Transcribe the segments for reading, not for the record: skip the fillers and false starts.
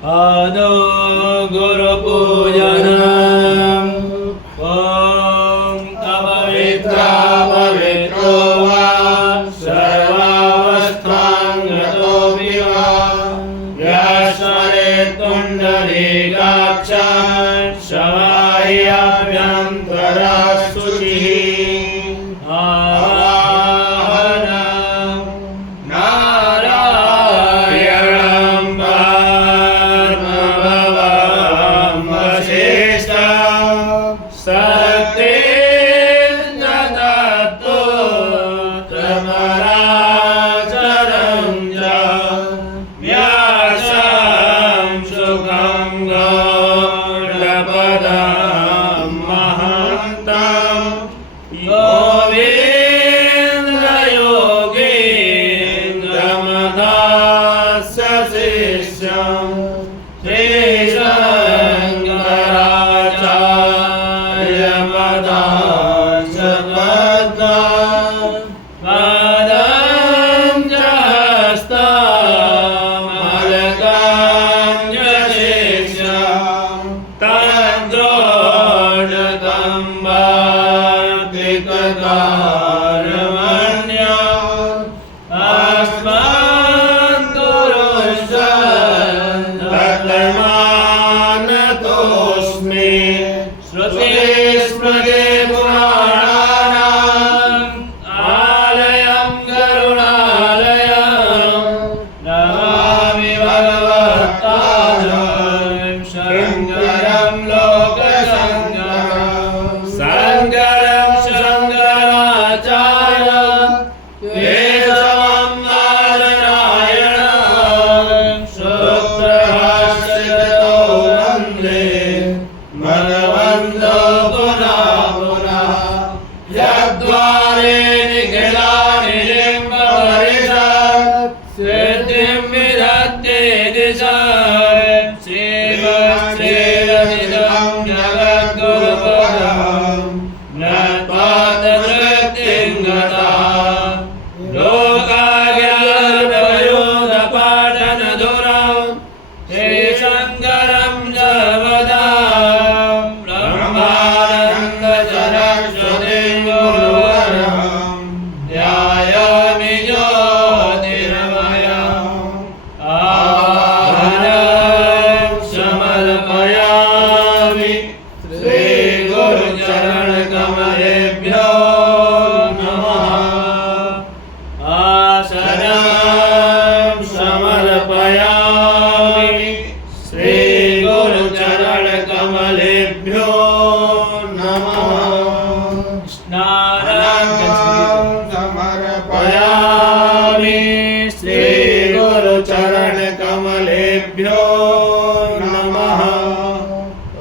आदौ गुरुपूजनम् ॐ अपवित्रा पवित्रो वा सर्वावस्थां गतोऽपि वा व्यासरे तुण्डलीकाक्ष शवाह्याभ्यन्तरा शुचिः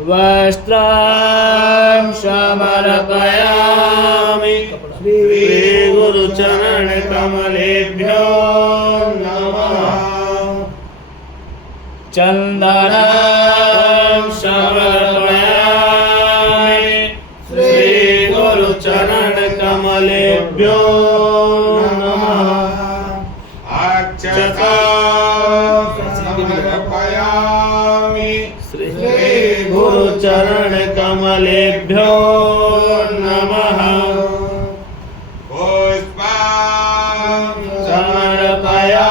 वस्त्रं समर्पयामि श्रीगुरुचरणकमलेभ्यो नमः। चन्दनं समर्पयामि श्रीगुरुचरणकमलेभ्यो नमः। समर्पयामि श्रीगुरुचरणकमलेभ्यो नमः। पुष्पं समर्पयामि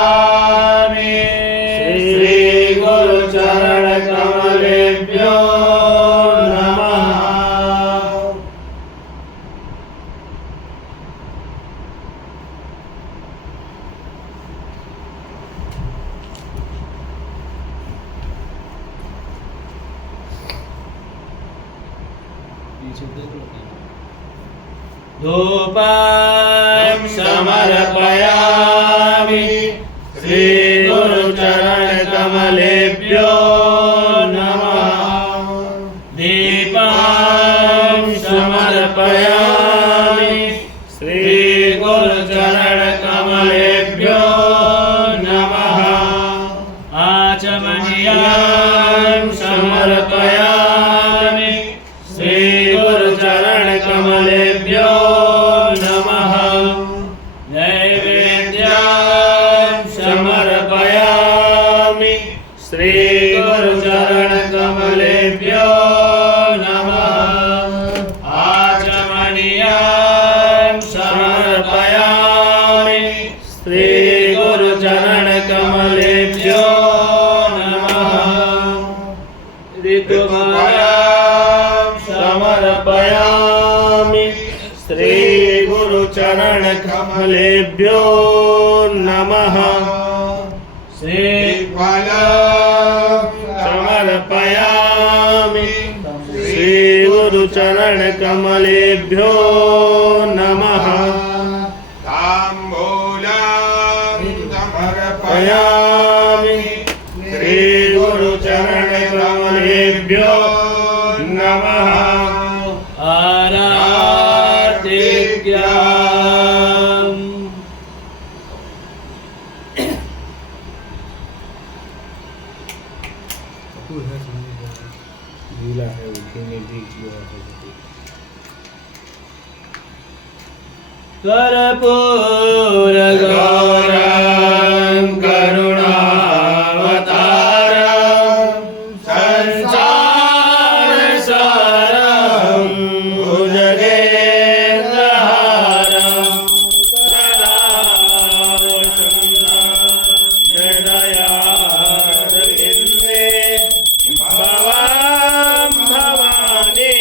श्रीगुरुचरणकमलेभ्यो नमः। धूपं समर्पयामि श्रीगुरुचरणकमलेभ्यो नमः। दीपं समर्पयामि श्रीगुरुचरणकमलेभ्यो नमः। आचमनीयं समर्पयामि श्रीगुरुचरणकमलेभ्यो नमः। नैवेद्यं समर्पयामि श्री श्रीगुरुचरणकमलेभ्यो नमः। आचमनीयां समर्पयामि श्रीगुरुचरणकमलेभ्यो नमः। ऋतुमालां समर्पयामि श्रीगुरुचरणकमलेभ्यो नमः। श्रीफलं समर्पयामि श्रीगुरुचरणकमलेभ्यो नमः। ताम्बूलं समर्पयामि श्रीगुरुचरणकमलेभ्यो नमः। आराधिक्याम् गीला है उठने भी किया है। कर्पूर गौरं करुणावतारं संसार सारं भुजगेन्द्रहारं सदा हृदयारविन्दे भवां भवानी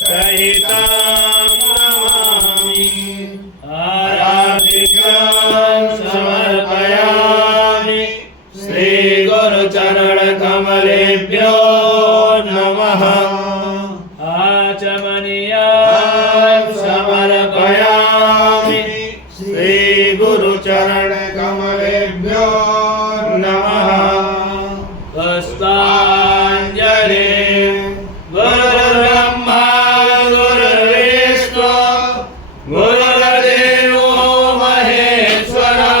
सहितां नमामि। आराधिकां समर्पयामि श्रीगुरुचरणकमलेभ्यो नमः। आचमनीयां समर्पयामि श्रीगुरुचरणकमलेभ्यो नमः। पुष्पाञ्जलिं गुरुर्ब्रह्मा गुरुर्विष्णु गुरुर्देवो महेश्वरः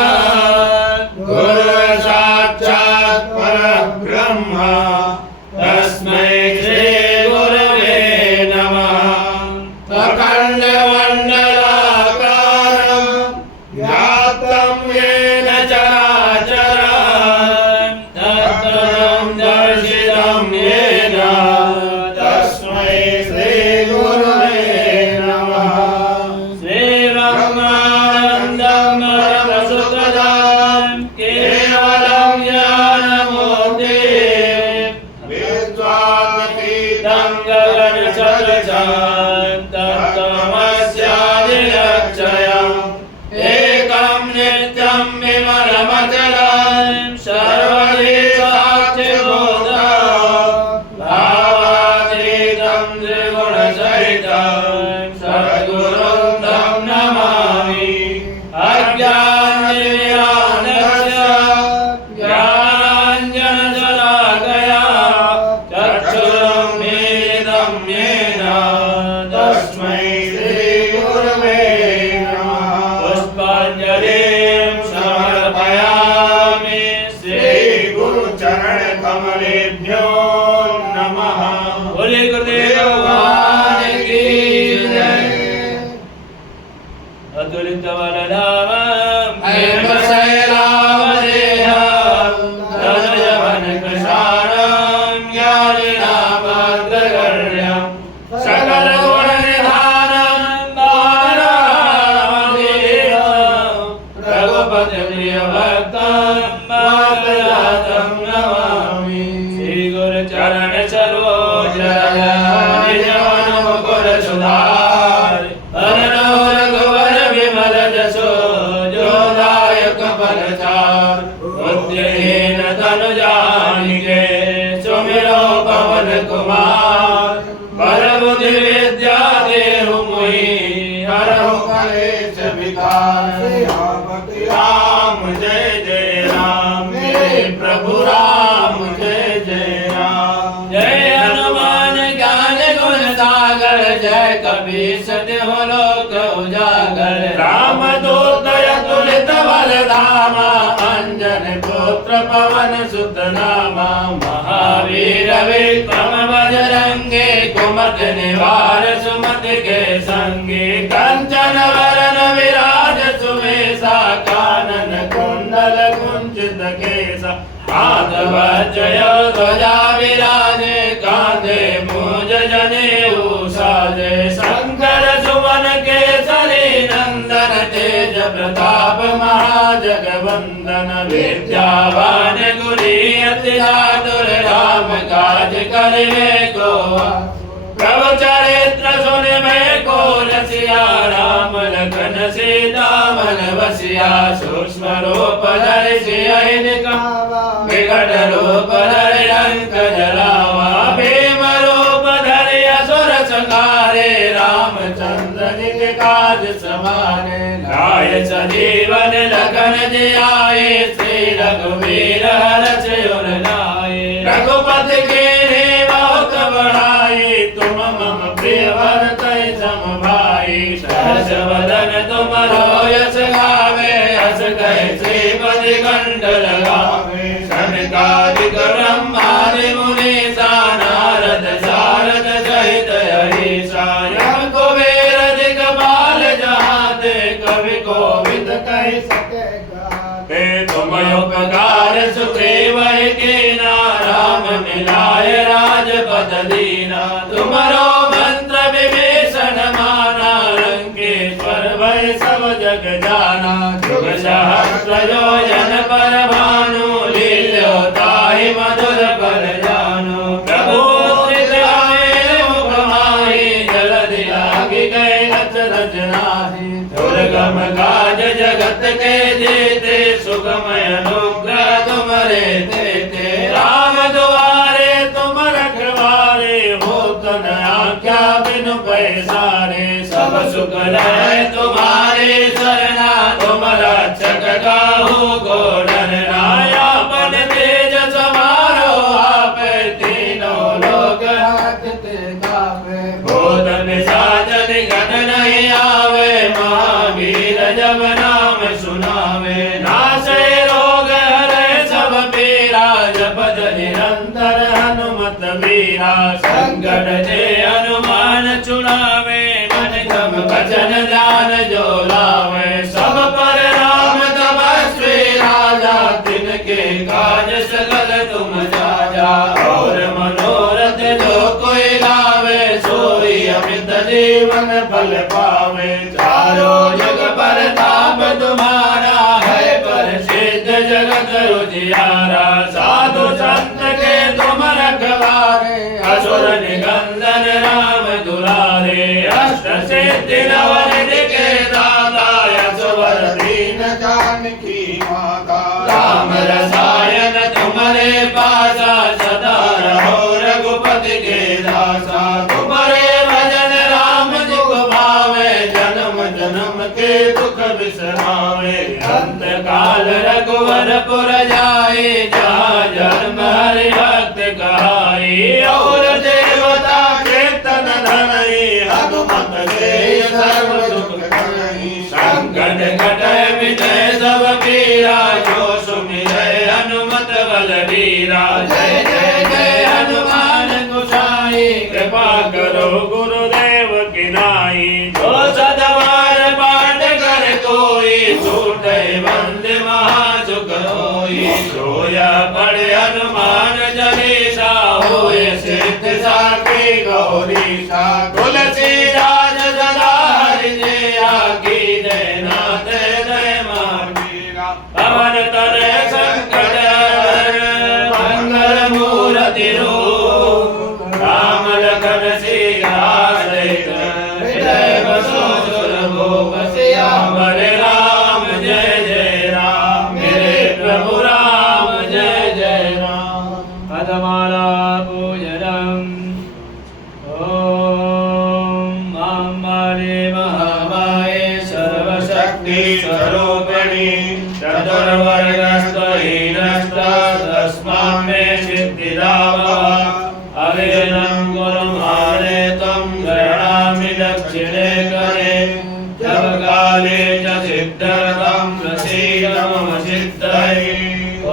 गुरुर्साक्षात् परब्रह्म तस्मै श्रीगुरवे नमः। अखण्डमण्डलाकारं व्याप्तं येन चराचरं तत्पदं दर्शितं येन तस्मै श्रीगुरवे नमः। श्रीब्रह्मानन्दं परमसुखदं केवलं ज्ञानमूर्तिं विश्वातीतं गगनसदृशं तत्त्वमस्यादिलक्ष्यम् एकं नित्यं विमलमचलं सर्वदि साक्षिभूतं भावातीतं त्रिगुणसहितं सद्गुरुं तं नमामि। अज्ञाननिर्यानस्य ज्ञानाञ्जनशलाकया चक्षुरुन्मीलितं येन तस्मै श्रीगुरवे नमः। पुष्पाञ्जलिं समर्पयामि श्रीगुरुचरणकमलेभ्यो नमः। बोले गुरुदेव भगवान की जय। अतुलितवरदामं हेमशैलावदेहं धनजवनकृशानं ज्ञानिनामग्रगण्यं सकलगुणनिधानं बालरामदेहं रघुपतिप्रियभक्तं मातजातं नमामि। श्रीगुरुचरणसरोजरज निजमनमुकुरसुधार हरनौ रघुवर विमल जसो जोदायक फलचार। बुद्धिहीन तनु जानिके सुमिरो पवन कुमार। बल बुद्धि विद्या देहु मुहि हरहु कलेश विकार। राम जय जय राम मेरे प्रभु राम जय जय राम। जय हनुमान ज्ञान गुण सागर जय कपीस तिहु लोक उजागर। राम दूत अतुलित बल धामा अंजन पुत्र पवन सुत नामा। महावीर विक्रम बजरंगी कुमति निवार सुमति के संगी। कंचन वरन विराज सुवेशा कानन कुंडल कुंचित केसा। हाथ वज्रय ध्वजा विराजे कांधे मूंज जनेऊ साजे शंकर सुवन केसरी नंदन तेज प्रताप महाजगवंदन विद्यावान गुणी अति चातुर राम काज करिवे को प्रभु चरित्र सुनिवे को रसिया राम लखन सीता मन वसिया सूक्ष्म रूप धरि सियहि दिखावा विकट रूप धरि लंक जलावा भीम रूप धरि असुर संहारे रामचंद्र निज काज समारे लाए सजीवन लखन जियाए श्री रघुवीर हरष उर लाए रघुपति कीन्ही बहुत बड़ाई तुम मम प्रिय भरतहि सम भाई सहस वदन तुमरो यश गावे हस कहि श्रीपति कंठ लगावे सनकादिक ब्रह्मादि मुनीसा नारद सारद सहित अहिसा यम कुबेर दिक्पाल जहाते कवि कोविद कहि सके गाते तुम उपकार सुग्रीव कीना राम मिलाय राजपद दीना तुमरो मंत्र विभीषण माना लंकेश्वर भय सब जग जाना जुग सहस्र योजन पर भानु लील्यो ताहि मधुर फल जानु प्रभु मुद्रिकाए मुख माहि जलधि लागी गए अचरज नाहि दुर्गम काज जगत के जेते सुगमय अनुग्रह तुमरे तेते राम दुआरे तुम रखवारे हो तन आज्ञा बिनु पैसारे सब सुख लय तुम्हारे शरणा तुम रक्षक काहू को डरना आपन तेज समारो आप तीनों लोक हाथते गावे भूत पिशाच निकट नहीं आवे महावीर जब नाम सुनावे नाशे रोग हरे सब पीरा जपत निरंतर हनुमत वीरा संकट ते हनुमान छुड़ावे मन क्रम वचन ध्यान जो लावे सब पर राम तपस्वी राजा तिनके काज सकल तुम साजा और मनोरथ जो कोई लावे सोई अमित जीवन फल पावे चारों जग परताप तुम्हारा है प्रसिद्ध जगत उजियारा साधु संत के तुम रखवारे असुर निकंदन राम दुलारे अष्ट सिद्धि नवनिधि के दाता यशोवर दीन जानकी माता राम रसायन तुम्हारे पासा सदा रहो रघुपति के दासा तुम्हारे भजन राम जी को भावे जन्म जन्म के दुख बिसरावे अंत काल रघुवर पुर जाए जहाँ जन्म हरि भक्त कहाई और देवता कीर्तन धरई हनुमत से सर्व सुख करई संकट कटय विजय सब पीरा जो सुमिरै हनुमत बलबीरा जय जय जय हनुमान गोसाई कृपा करो गुरुदेव की नाई जो सदवार पाठ कर कोई छूटे बंद महासुख होई सोया पढ़े हनुमान चालीसा होए सिद्ध साखी गौरीसा तुलसीदास सदा हरि जया की जय नाथ जय मार्गीरा पवन तनय संकट मंगल मूर्ति रूप राम लखन सीता सहित हृदय बसो सुरभूप सियावर राम जय जय राम मेरे प्रभु राम जय जय राम पदमाला पूजनम् ओम अम्बाले महामाये सर्वशक्ति स्वरूपिणी चतुर्वर्गस्त्वहीनस्ता तस्मान्मे सिद्धिदावा अविघ्नं कुरु मारे त्वं गृह्णामि दक्षिणे करे जब काले च सिद्धर्थं प्रसीद मम सिद्धये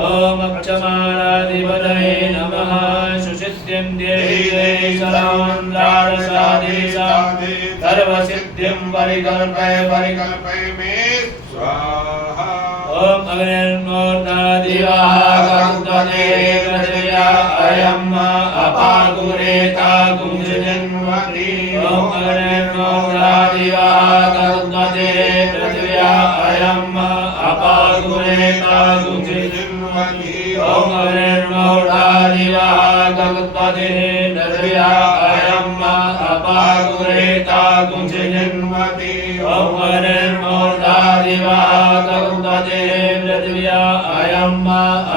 ओम अक्षमालाधिपतये नमः सुसिद्धिं देहि देहि सर्वान्तारसाधीसा सर्वसिद्धिं परिकल्पय परिकल्पय मे स्वाहा ओम अग्निर्मोर्धादिवाः कर्तते पृथिव्या अयम् अपागुरेता गुंजन्वति ओम अग्निर्मोर्धादिवाः कर्तते पृथिव्या अयम् अपागुरेता गुंजन्वति ओम अग्निर्मोर्धादिवाः कर्तते पृथिव्या अयम् अपागुरेता गुंजन्वति ओम अग्निर्मोर्धादिवाः कर्तते पृथिव्या अयम्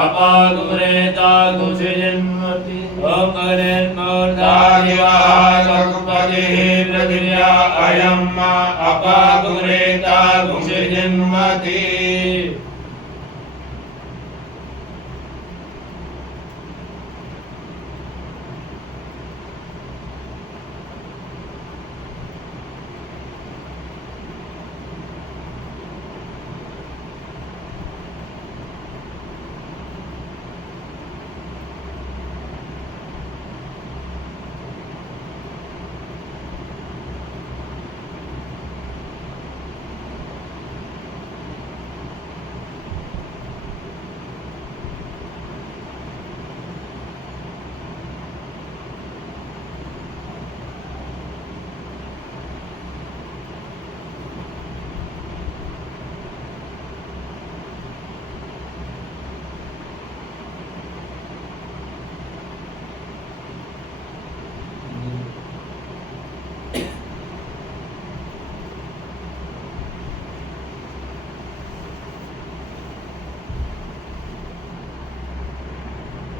अपागुरेता गुंजन्वति ओम अग्निर्मोर्धादिवाः कर्तते पृथिव्या अयम् अपागुरेता गुंजन्वति